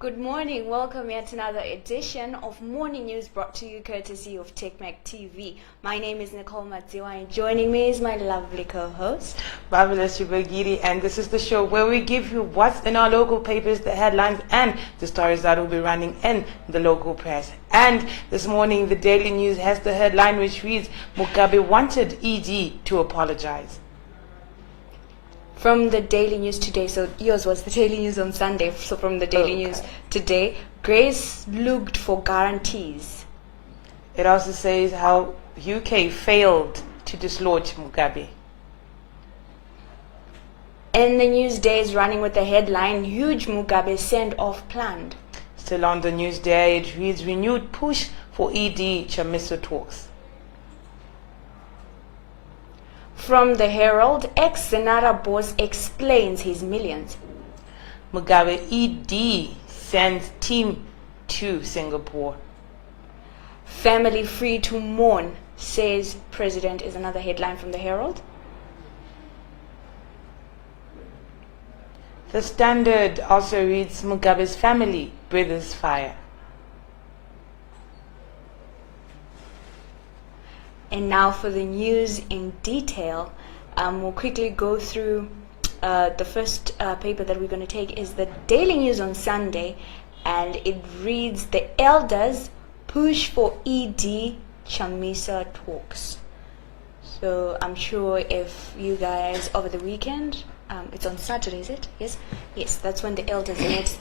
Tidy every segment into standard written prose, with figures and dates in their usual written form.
Good morning. Welcome yet another edition of Morning News brought to you courtesy of TechMac TV. My name is Nicole Madziwa and joining me is my lovely co-host Fabulous Shibagiri, and this is the show where we give you what's in our local papers, the headlines and the stories that will be running in the local press. And this morning the Daily News has the headline which reads, Mugabe wanted ED to apologize. from the Daily News today. So yours was the Daily News on Sunday. So from the Daily News today, Grace looked for guarantees. It also says how UK failed to dislodge Mugabe. And the news day is running with the headline, huge Mugabe send-off planned. Still on the news day, it reads, renewed push for ED Chamisa talks. From the Herald, ex-Senara boss explains his millions. Mugabe ED sends team to Singapore. Family free to mourn, says president, is another headline from the Herald. The Standard also reads, Mugabe's family breathes fire. And now for the news in detail. We'll quickly go through the first paper that we're going to take is the Daily News on Sunday, and it reads, the elders push for ED Chamisa talks. So I'm sure if you guys over the weekend, it's on Saturday, is it? Yes, that's when the elders met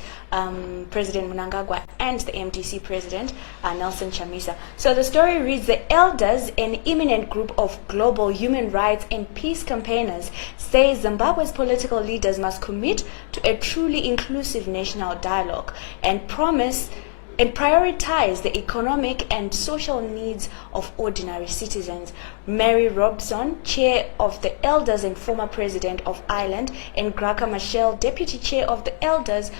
President Mnangagwa and the MDC president, Nelson Chamisa. So the story reads, the elders, an eminent group of global human rights and peace campaigners, say Zimbabwe's political leaders must commit to a truly inclusive national dialogue and prioritize the economic and social needs of ordinary citizens. Mary Robson, chair of the Elders and former president of Ireland, and Graca Machel, deputy chair of the Elders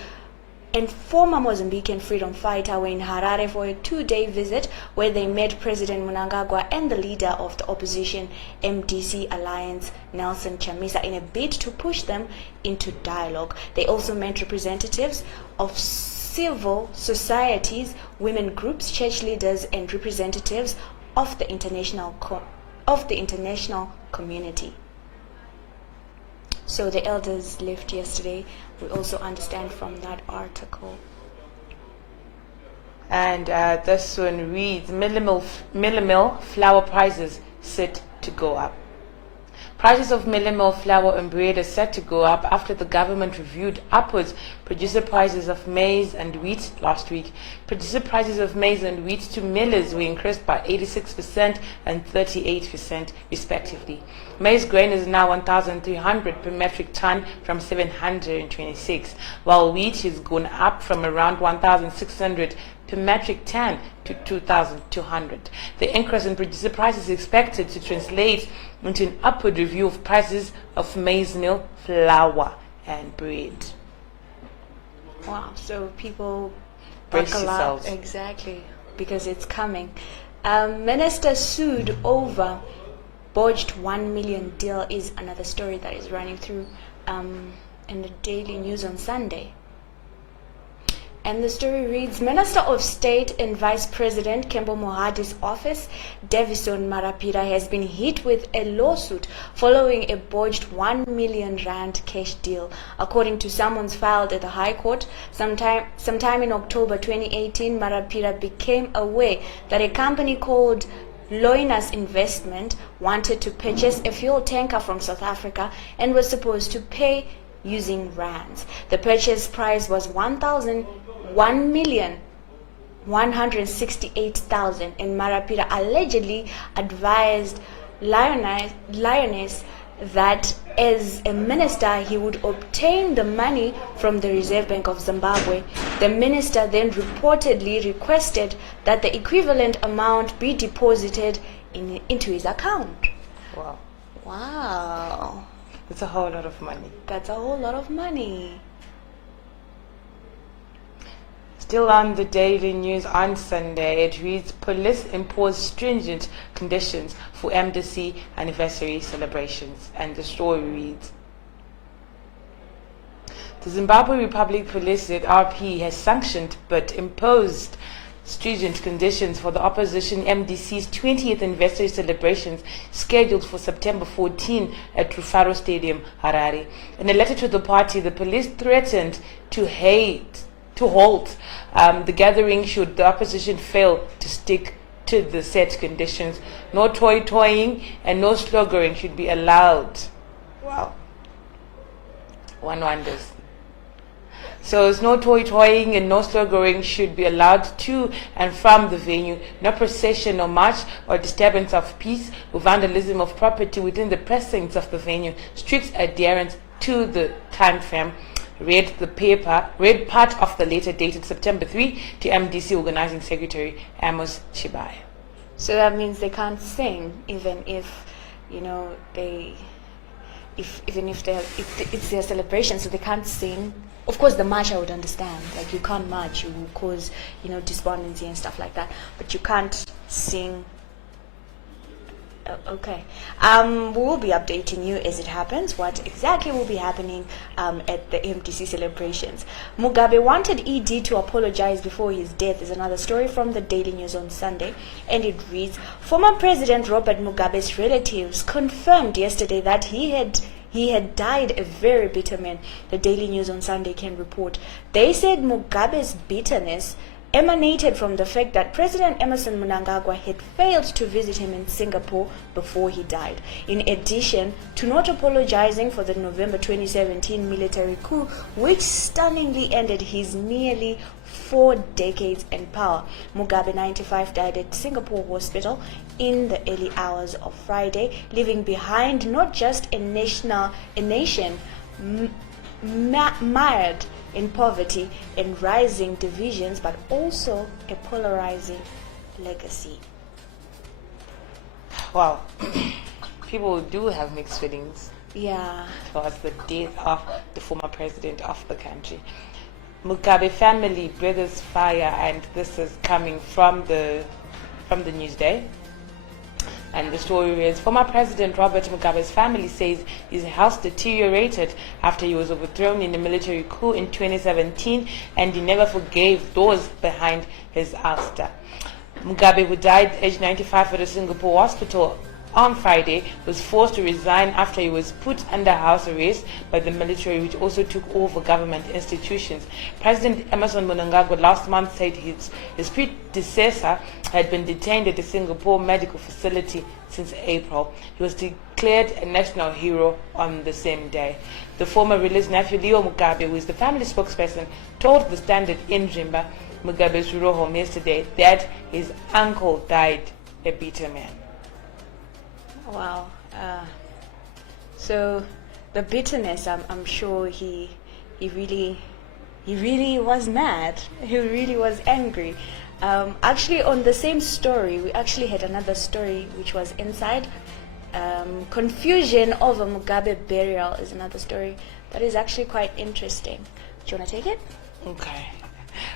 and former Mozambican freedom fighter, were in Harare for a two-day visit where they met President Mnangagwa and the leader of the opposition MDC alliance, Nelson Chamisa, in a bid to push them into dialogue. They also met representatives of civil societies, women groups, church leaders, and representatives of the international community. So the elders left yesterday. We also understand from that article. And this one reads, Millimil flour prices set to go up. Prices of millimil flour and bread are set to go up after the government reviewed upwards producer prices of maize and wheat last week. Producer prices of maize and wheat to millers were increased by 86% and 38% respectively. Maize grain is now 1,300 per metric ton from 726, while wheat has gone up from around 1,600 per metric ton to 2,200. The increase in producer prices is expected to translate into an upward review of prices of maize meal, flour, and bread. Wow, so people brace buckle up. yourselves. Exactly, because it's coming. Minister sued over botched 1 million deal is another story that is running through in the Daily News on Sunday. And the story reads, Minister of State and Vice President Kembo Mohadi's office, Davison Marapira, has been hit with a lawsuit following a botched 1 million rand cash deal. According to summons filed at the High Court, sometime in October 2018, Marapira became aware that a company called Loinas Investment wanted to purchase a fuel tanker from South Africa and was supposed to pay using rands. The purchase price was 1,168,000, and Marapira allegedly advised Lioness that as a minister he would obtain the money from the Reserve Bank of Zimbabwe. The minister then reportedly requested that the equivalent amount be deposited into his account. Wow. It's a whole lot of money. That's a whole lot of money. Still on the Daily News on Sunday, it reads, police impose stringent conditions for MDC anniversary celebrations. And the story reads, The Zimbabwe Republic Police said RP has sanctioned but imposed stringent conditions for the opposition MDC's 20th anniversary celebrations scheduled for September 14 at Rufaro Stadium, Harare. In a letter to the party, the police threatened to halt the gathering should the opposition fail to stick to the set conditions. No toying and no sloganeering should be allowed. Wow. One wonders. So it's no toying and no sloganeering should be allowed to and from the venue. No procession or march or disturbance of peace or vandalism of property within the precincts of the venue. Strict adherence to the time frame. Read part of the letter dated September 3 to MDC Organizing Secretary Amos Chibai. So that means they can't sing, even if, it's their celebration, so they can't sing. Of course, the march I would understand. Like, you can't march, you will cause, despondency and stuff like that. But you can't sing. Okay. We will be updating you as it happens, what exactly will be happening at the MDC celebrations. Mugabe wanted ED to apologize before his death is another story from the Daily News on Sunday, and it reads, former President Robert Mugabe's relatives confirmed yesterday that he had died a very bitter man. The Daily News on Sunday can report. They said Mugabe's bitterness emanated from the fact that President Emerson Mnangagwa had failed to visit him in Singapore before he died, in addition to not apologizing for the November 2017 military coup, which stunningly ended his nearly 4 decades in power. Mugabe, 95, died at Singapore hospital in the early hours of Friday, leaving behind not just a nation mired in poverty and rising divisions, but also a polarizing legacy. Wow. People do have mixed feelings. Yeah. Towards the death of the former president of the country. Mugabe family breathes fire, and this is coming from the Newsday. And the story is, former President Robert Mugabe's family says his health deteriorated after he was overthrown in a military coup in 2017, and he never forgave those behind his ouster. Mugabe, who died aged 95 at a Singapore hospital on Friday, was forced to resign after he was put under house arrest by the military, which also took over government institutions. President Emerson Mnangagwa last month said his predecessor had been detained at the Singapore medical facility since April. He was declared a national hero on the same day. The former released nephew Leo Mugabe, who is the family spokesperson, told the Standard in Jimba, Mugabe's rural home, yesterday that his uncle died a bitter man. Wow. So the bitterness, I'm sure he really was mad. He really was angry. Actually, on the same story, we actually had another story which was inside. Confusion over Mugabe burial is another story that is actually quite interesting. Do you want to take it? Okay.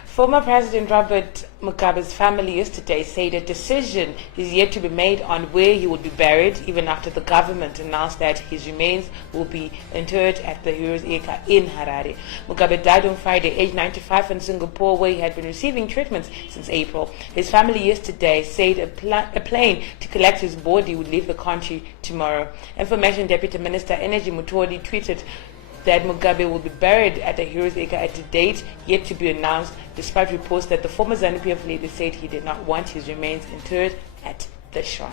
Former President Robert Mugabe's family yesterday said a decision is yet to be made on where he will be buried, even after the government announced that his remains will be interred at the Heroes Acre in Harare. Mugabe died on Friday, aged 95, in Singapore, where he had been receiving treatments since April. His family yesterday said a plane to collect his body would leave the country tomorrow. Information Deputy Minister Energy Mutoli tweeted that Mugabe will be buried at the Heroes Acre at a date yet to be announced, despite reports that the former ZANU-PF leader said he did not want his remains interred at the shrine.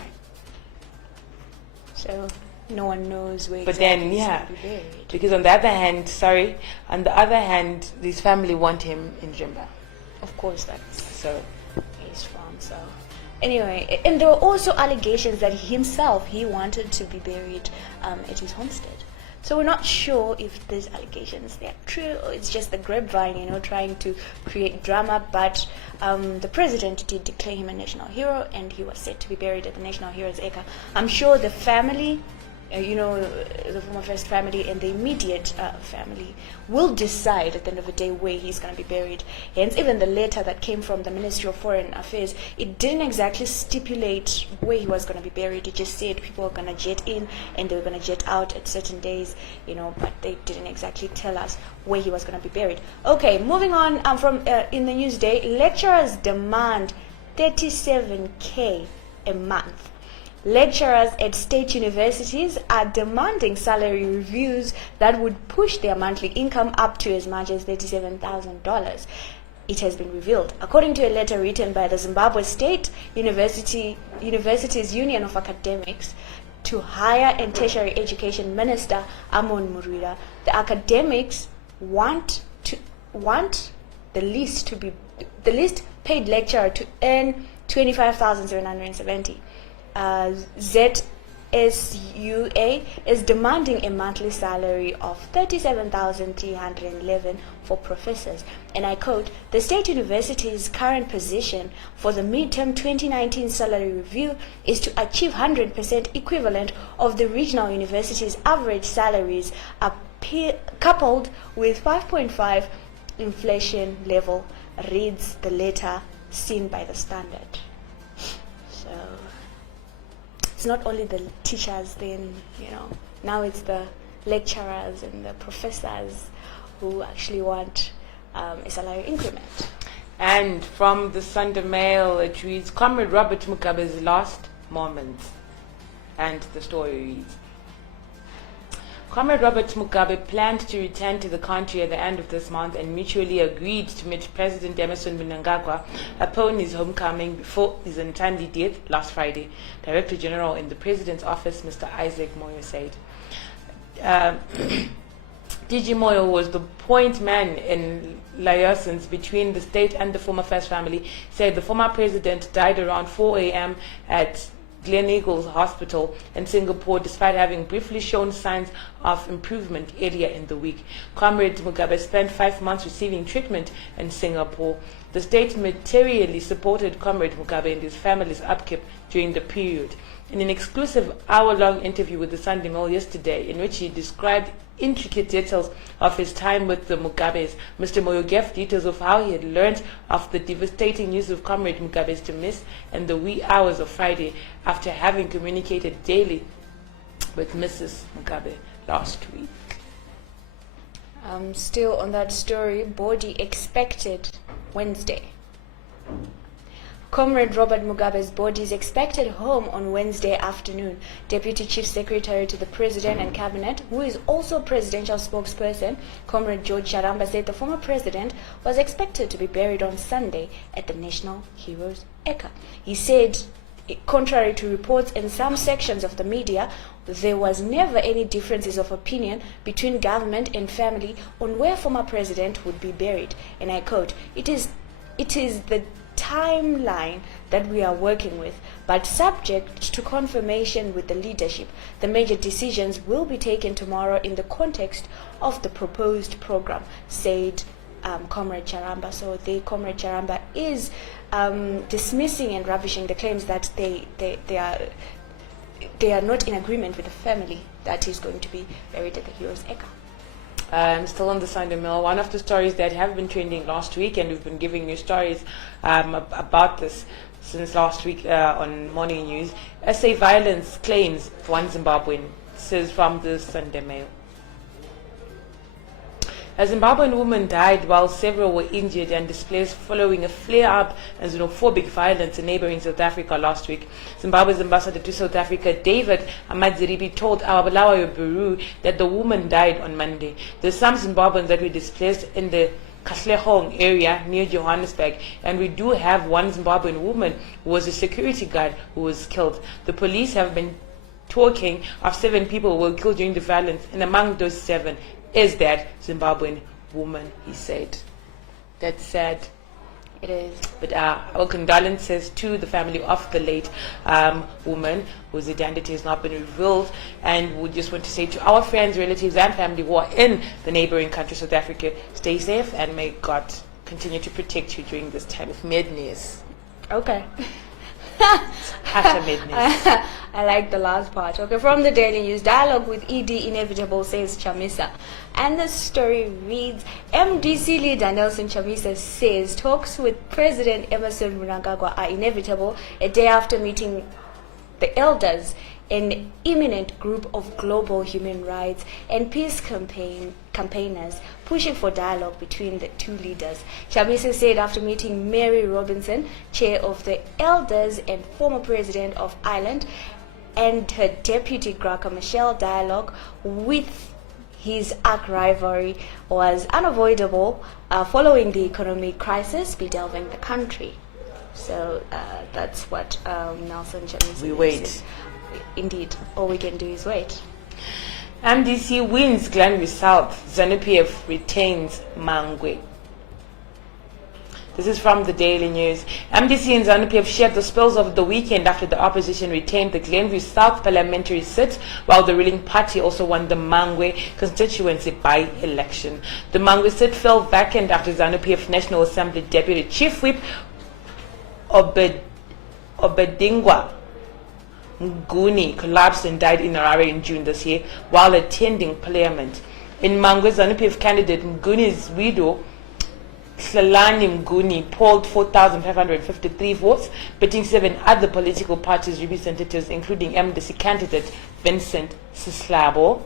So no one knows where but exactly then, he's yeah, going to be buried. because on the other hand, his family want him in Jimba. Of course, that's So he's from. So anyway, and there were also allegations that he wanted to be buried at his homestead. So we're not sure if these allegations, they are true, or it's just the grapevine, trying to create drama. But the president did declare him a national hero, and he was set to be buried at the National Heroes Acre. I'm sure the family the former first family and the immediate family will decide at the end of the day where he's going to be buried. Hence, even the letter that came from the Ministry of Foreign Affairs, it didn't exactly stipulate where he was going to be buried. It just said people were going to jet in and they were going to jet out at certain days, but they didn't exactly tell us where he was going to be buried. Okay, moving on from in the news day, lecturers demand 37K a month. Lecturers at state universities are demanding salary reviews that would push their monthly income up to as much as $37,000. It has been revealed, according to a letter written by the Zimbabwe State Universities Union of Academics to Higher and Tertiary Education Minister Amon Murira. The academics want the least paid lecturer to earn 25,770. ZSUA is demanding a monthly salary of 37,311 for professors. And I quote, the state university's current position for the midterm 2019 salary review is to achieve 100% equivalent of the regional university's average salaries, coupled with 5.5 inflation level, reads the letter seen by the Standard. So it's not only the teachers then, now it's the lecturers and the professors who actually want a salary increment. And from the Sunday Mail, it reads, Comrade Robert Mugabe's last moments. And the story reads, Comrade Robert Mugabe planned to return to the country at the end of this month and mutually agreed to meet President Emmerson Mnangagwa upon his homecoming before his untimely death last Friday, Director General in the President's office, Mr. Isaac Moyo said. DG Moyo was the point man in liaisons between the state and the former First Family, said the former president died around 4 a.m. at Gleneagles Hospital in Singapore, despite having briefly shown signs of improvement earlier in the week. Comrade Mugabe spent 5 months receiving treatment in Singapore. The state materially supported Comrade Mugabe and his family's upkeep during the period. In an exclusive hour-long interview with the Sunday Mail yesterday, in which he described intricate details of his time with the Mugabes, Mr. Moyo gave details of how he had learned of the devastating news of Comrade Mugabe's demise in the wee hours of Friday after having communicated daily with Mrs. Mugabe last week. Still on that story, body expected Wednesday. Comrade Robert Mugabe's body is expected home on Wednesday afternoon. Deputy Chief Secretary to the President and Cabinet, who is also presidential spokesperson, Comrade George Charamba, said the former president was expected to be buried on Sunday at the National Heroes Eka. He said, contrary to reports in some sections of the media, there was never any differences of opinion between government and family on where former president would be buried. And I quote, it is the timeline that we are working with, but subject to confirmation with the leadership. The major decisions will be taken tomorrow in the context of the proposed program, said Comrade Charamba. So Comrade Charamba is dismissing and ravishing the claims that they are not in agreement with the family that is going to be buried at the Heroes Eka. Still on the Sunday Mail, one of the stories that have been trending last week, and we've been giving you stories about this since last week on Morning News. SA violence claims for one Zimbabwean. This is from the Sunday Mail. A Zimbabwean woman died while several were injured and displaced following a flare-up and xenophobic violence in neighboring South Africa last week. Zimbabwe's ambassador to South Africa, David Amadziribi, told our Bulawayo Bureau that the woman died on Monday. There's some Zimbabweans that were displaced in the Katlehong area near Johannesburg, and we do have one Zimbabwean woman who was a security guard who was killed. The police have been talking of 7 people who were killed during the violence, and among those 7 is that Zimbabwean woman, he said. That's sad. It is. But our condolences to the family of the late woman whose identity has not been revealed. And we just want to say to our friends, relatives, and family who are in the neighboring country, South Africa, stay safe and may God continue to protect you during this time of madness. Okay. Utter madness. I like the last part. Okay, from the Daily News, dialogue with ED inevitable, says Chamisa. And the story reads, MDC leader Nelson Chamisa says talks with President Emerson Mnangagwa are inevitable a day after meeting the elders, an imminent group of global human rights and peace campaigners pushing for dialogue between the two leaders. Chamisa said after meeting Mary Robinson, chair of the elders and former president of Ireland, and her deputy Graca Michelle, dialogue with his arch rivalry was unavoidable following the economic crisis bedeviling the country. So that's what Nelson Chamisa We wait. said. Indeed, all we can do is wait. MDC wins Glanville South. ZANU-PF retains Mangwe. This is from the Daily News. MDC and ZANU-PF shared the spoils of the weekend after the opposition retained the Glenview South parliamentary seat, while the ruling party also won the Mangwe constituency by-election. The Mangwe seat fell vacant after ZANU-PF National Assembly Deputy Chief Whip Obedingwa Nguni collapsed and died in Harare in June this year while attending Parliament. In Mangwe, ZANU-PF candidate Nguni's widow, Hlalani Nguni, polled 4,553 votes, beating 7 other political parties' representatives, including MDC candidate Vincent Sislabo.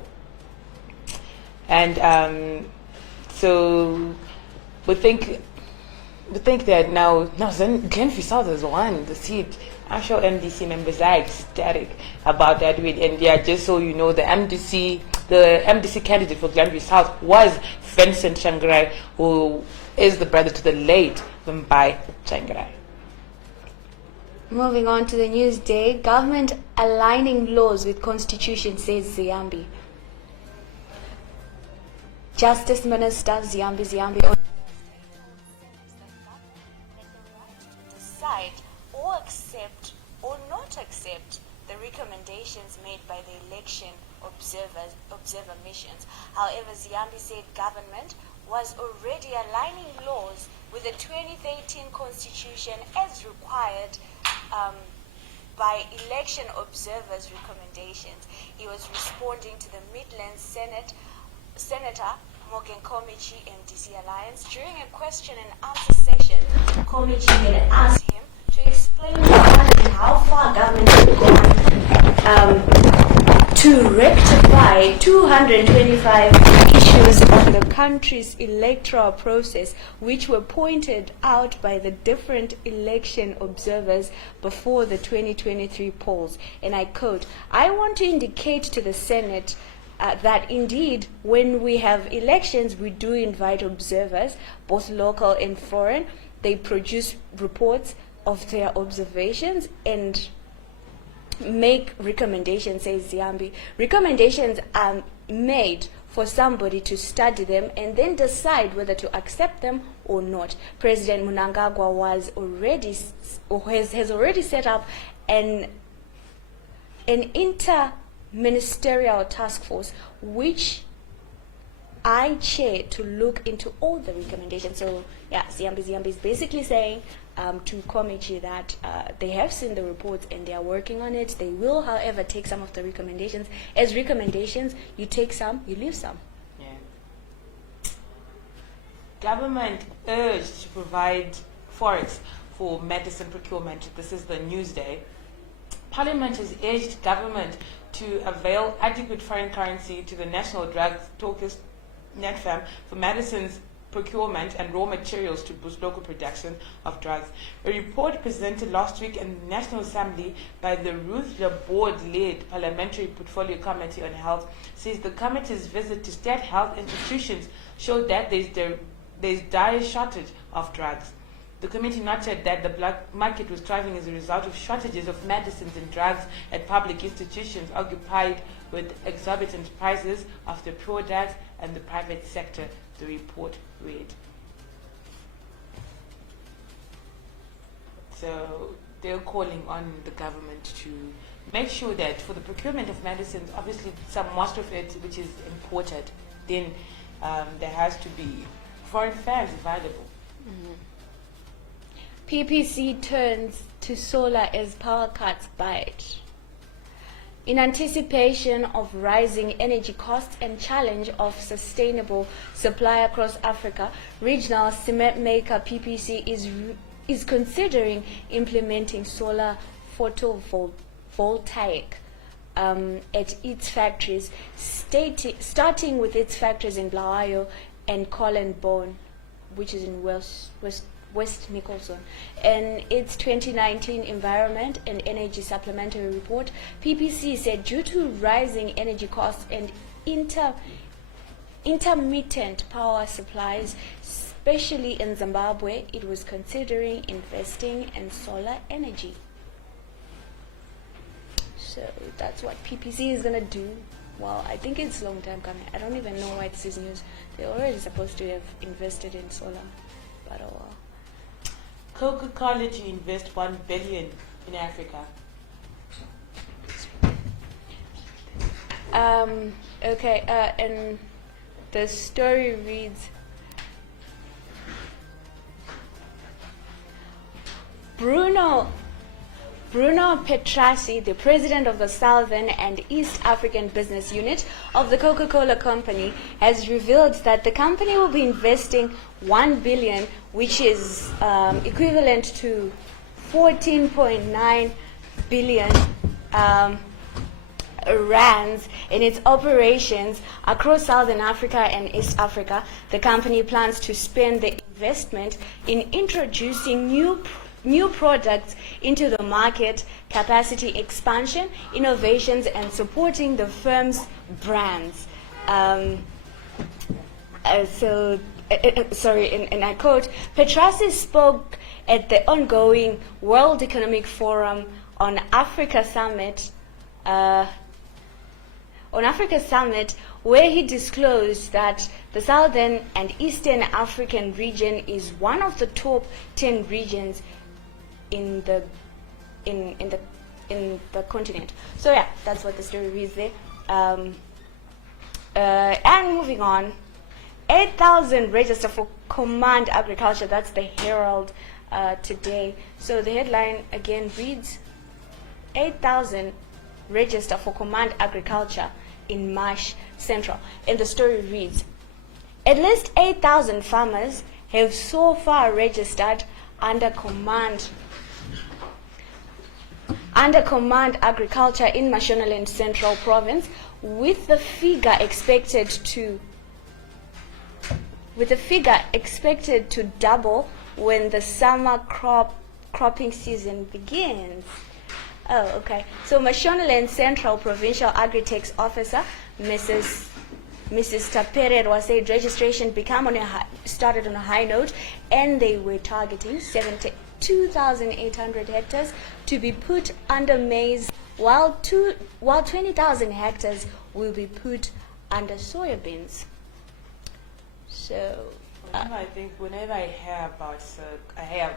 And so we think that now Glenview South has won the seat. I'm sure MDC members are ecstatic about that. And yeah, just so you know, the MDC candidate for Glenview South was Vincent Changrai, who is the brother to the late Vimbai Changrai. Moving on to the Newsday, government aligning laws with constitution, says Ziambi. Justice Minister Ziambi decide or accept or not accept the recommendations made by the election observer missions. However, Ziambi said government was already aligning laws with the 2013 constitution as required by election observers' recommendations. He was responding to the Midlands Senator Morgan Komichi, MDC Alliance. During a question and answer session, Komichi had asked him to explain how far government had gone to rectify 225 issues of the country's electoral process, which were pointed out by the different election observers before the 2023 polls. And I quote, "I want to indicate to the Senate that indeed, when we have elections, we do invite observers, both local and foreign. They produce reports of their observations and make recommendations," says Ziambi. Recommendations are made for somebody to study them and then decide whether to accept them or not. President Mnangagwa has already set up an inter-ministerial task force, which I chair, to look into all the recommendations. So yeah, Ziambi is basically saying to Komichi that they have seen the reports and they are working on it. They will, however, take some of the recommendations. As recommendations, you take some, you leave some. Yeah. Government urged to provide forex for medicine procurement. This is the Newsday. Parliament has urged government to avail adequate foreign currency to the National Drugs Talkers NetFam for medicines procurement and raw materials to boost local production of drugs. A report presented last week in the National Assembly by the Ruth Board-led Parliamentary Portfolio Committee on Health says the committee's visit to state health institutions showed that there's dire shortage of drugs. The committee noted that the black market was thriving as a result of shortages of medicines and drugs at public institutions occupied with exorbitant prices of the products and the private sector, the report read. So they're calling on the government to make sure that for the procurement of medicines, obviously most of it which is imported, then there has to be foreign funds available. PPC turns to solar as power cuts bite. In anticipation of rising energy costs and challenge of sustainable supply across Africa, regional cement maker PPC is considering implementing solar photovoltaic at its factories, starting with its factories in Blawayo and Collenbone, which is in West Nicholson. In its 2019 Environment and Energy Supplementary Report, PPC said due to rising energy costs and intermittent power supplies, especially in Zimbabwe, it was considering investing in solar energy. So that's what PPC is going to do. Well, I think it's a long time coming. I don't even know why this is news. They're already supposed to have invested in solar, but oh well. Coca-Cola to invest $1 billion in Africa. And the story reads, Bruno Petrassi, the president of the Southern and East African Business Unit of the Coca-Cola Company, has revealed that the company will be investing $1 billion, which is equivalent to 14.9 billion rands in its operations across Southern Africa and East Africa. The company plans to spend the investment in introducing new products into the market, capacity expansion, innovations, and supporting the firm's brands. And I quote, Petrassi spoke at the ongoing World Economic Forum on Africa Summit, where he disclosed that the Southern and Eastern African region is one of the top 10 regions in the continent. So yeah, that's what the story reads there. And moving on, 8,000 register for Command Agriculture. That's the Herald today. So the headline again reads, 8,000 register for Command Agriculture in Marsh Central. And the story reads, at least 8,000 farmers have so far registered under Command Agriculture in Mashonaland Central Province, with the figure expected to double when the summer cropping season begins. Oh, okay. So Mashonaland Central Provincial Agri-Tax Officer, Mrs. Tapererwa, said registration started on a high note, and they were targeting 2,800 hectares to be put under maize, while 20,000 hectares will be put under soybeans. So whenever I hear about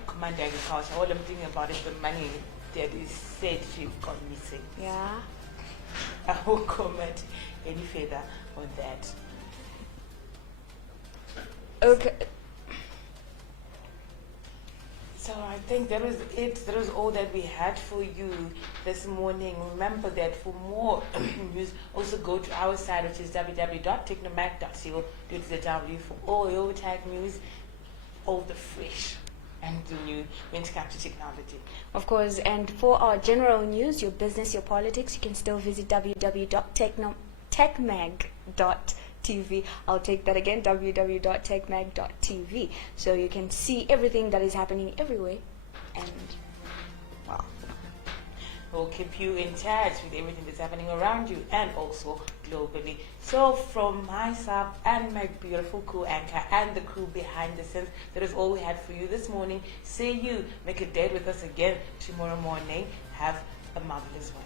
Command Agriculture, all I'm thinking about is the money that is said to have gone missing. Yeah. I won't comment any further on that. Okay. So I think that was it. That was all that we had for you this morning. Remember that for more news, also go to our site, which is www.technomag.co.za for all your tech news, all the fresh and the new when it comes to technology. Of course, and for our general news, your business, your politics, you can still visit www.techmag.tv. I'll take that again, www.techmag.tv. So you can see everything that is happening everywhere. And, wow. We'll keep you in touch with everything that's happening around you and also globally. So from myself and my beautiful co-anchor and the crew behind the scenes, that is all we had for you this morning. See you, make a date with us again tomorrow morning. Have a marvelous one.